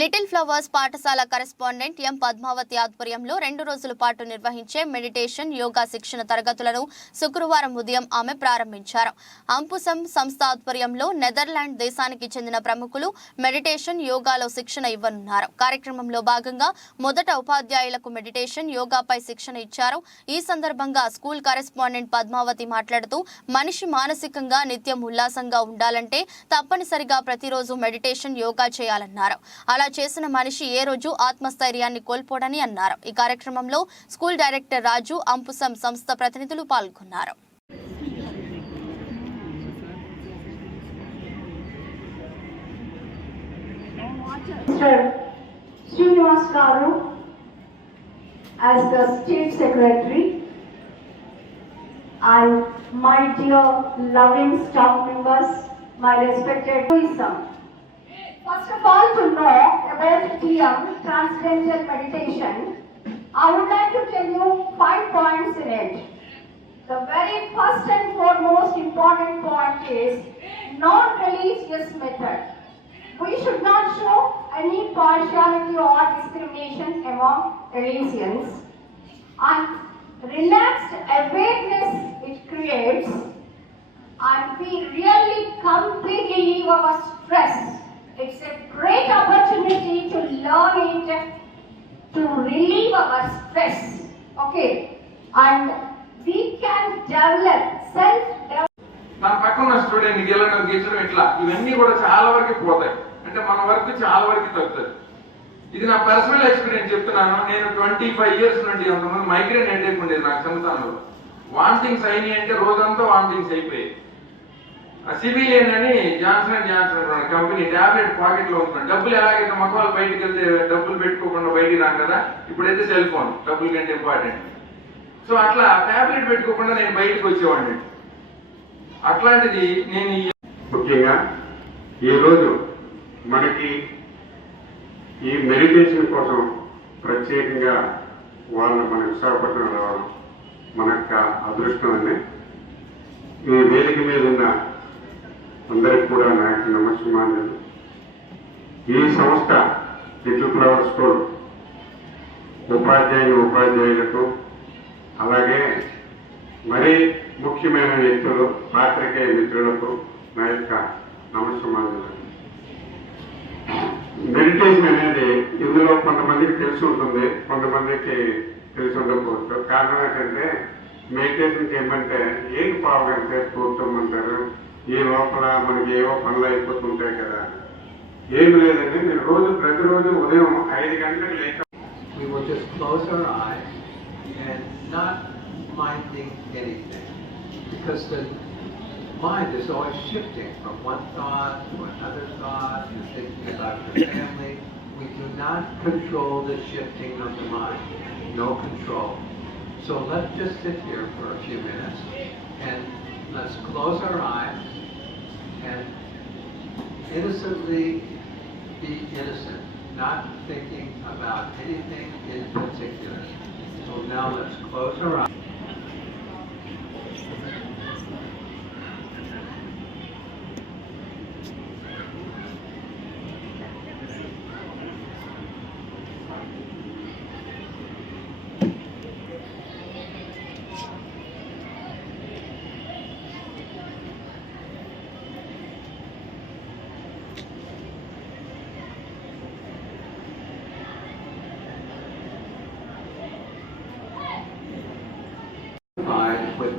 Little flowers పాఠశాల correspondent M Padmavati ఆధ్వర్యంలో రెండు రోజుల పాటు నిర్వహించే మెడిటేషన్ యోగా శిక్షణ తరగతులను శుక్రవారం ఉదయం ఆమె ప్రారంభించారు అంపుసం సంస్థ ఆధ్వర్యంలో నెదర్లాండ్ దేశానికి చెందిన ప్రముఖులు మెడిటేషన్ యోగాలో శిక్షణ ఇవ్వనున్నారు కార్యక్రమంలో భాగంగా మొదట ఉపాధ్యాయులకు మెడిటేషన్ యోగాపై శిక్షణ ఇచ్చారు ఈ సందర్భంగా స్కూల్ కరెస్పాండెంట్ పద్మావతి మాట్లాడుతూ మనిషి మానసికంగా నిత్యం ఉల్లాసంగా ఉండాలంటే తప్పనిసరిగా ప్రతిరోజు మెడిటేషన్ యోగా చేయాలన్నారు అలా ఇలా చేసిన మనిషి ఏ రోజు ఆత్మస్థైర్యాన్ని కోల్పోడని అన్నారు ఈ కార్యక్రమంలో స్కూల్ డైరెక్టర్ రాజు అంపుసం సంస్థ ప్రతినిధులు పాల్గొన్నారు Srinivas garu as the state secretary and my dear loving staff members West p.m. Transcendental Meditation, I would like to tell you five points in it. The very first and foremost important point is non-religious method. We should not show any partiality or discrimination among religions. And relaxed awareness it creates and we really completely leave our stress. It's a learn it to relieve our stress. Okay, and we can develop self development. మన పక్కన student గీలడం గీచడం ఇట్లా ఇవన్నీ కూడా చాలా వరకు పోతాయి అంటే మన వరకు చాలా వరకు తగ్గుతుంది ఇది నా పర్సనల్ ఎక్స్పీరియన్స్ చెప్తున్నాను నేను ట్వంటీ ఫైవ్ ఇయర్స్ నుండి అంతకుముందు మైగ్రేన్ హెడేక్ ఉండేది నాకు సంతానంలో వాంటింగ్స్ అయినాయి అంటే రోజంతా వాంటింగ్స్ అయిపోయాయి సివిలియన్ అని Johnson and Johnson company pocket పాకెట్లో ఉంటుంది డబ్బులు ఎలాగైతే మగవాళ్ళు బయటకు వెళ్తే డబ్బులు పెట్టుకోకుండా బయటికి రాం కదా ఇప్పుడైతే సెల్ ఫోన్ డబ్బులు కంటే ఇంపార్టెంట్ సో అట్లా టాబ్లెట్ పెట్టుకోకుండా నేను బయటకు వచ్చేవాడి అట్లాంటిది నేను ముఖ్యంగా ఈరోజు మనకి ఈ మెడిటేషన్ కోసం ప్రత్యేకంగా వాళ్ళు మన విశాఖపట్నం రావడం మన యొక్క అదృష్టం అనే ఈ వేదిక మీద ఉన్న అందరికి కూడా నా యొక్క నమస్మానాలు ఈ సంస్థ లిటిల్ ఫ్లవర్ స్కూల్ ఉపాధ్యాయులు ఉపాధ్యాయులకు అలాగే మరీ ముఖ్యమైన వ్యక్తులు పాత్రికేయ మిత్రులకు నా యొక్క నమస్మానాలు మెడిటేషన్ అనేది ఇందులో కొంతమందికి తెలిసి ఉంటుంది కొంతమందికి తెలిసి ఉండకపోవచ్చు కారణం ఏంటంటే మెడిటేషన్ ఏమంటే ఏం అంటే కూర్చోమంటారు లోపల మనకి ఏవో పనులు అయిపోతుంటాయి కదా ఏం లేదండి నేను రోజు ప్రతిరోజు ఉదయం ఐదు గంటలకు లేక We will just close our eyes and not minding anything because the mind is always shifting from one thought to another thought. You're thinking about your family. We do not control the shifting of the mind. No control. So let's just sit here for a few minutes and let's close our eyes and innocently be innocent, not thinking about anything in particular. So now let's close our eyes.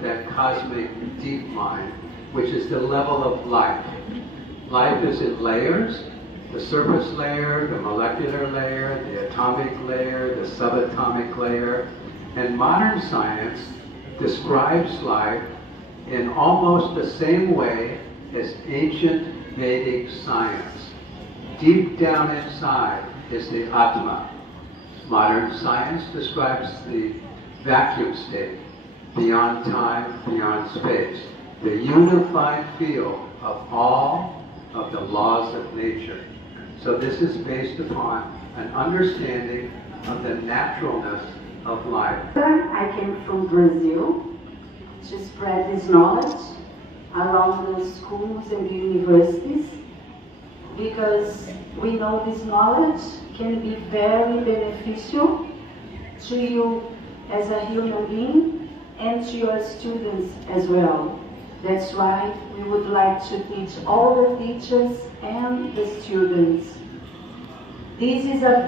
that cosmic deep mind, which is the level of life. Life is in layers, the surface layer, the molecular layer, the atomic layer, the subatomic layer. And modern science describes life in almost the same way as ancient Vedic science. Deep down inside is the Atma. Modern science describes the vacuum state beyond time, beyond space. The unified field of all of the laws of nature. So this is based upon an understanding of the naturalness of life. I came from Brazil to spread this knowledge along the schools and universities because we know this knowledge can be very beneficial to you as a human being and to your students as well. That's why we would like to teach all the teachers and the students. This is a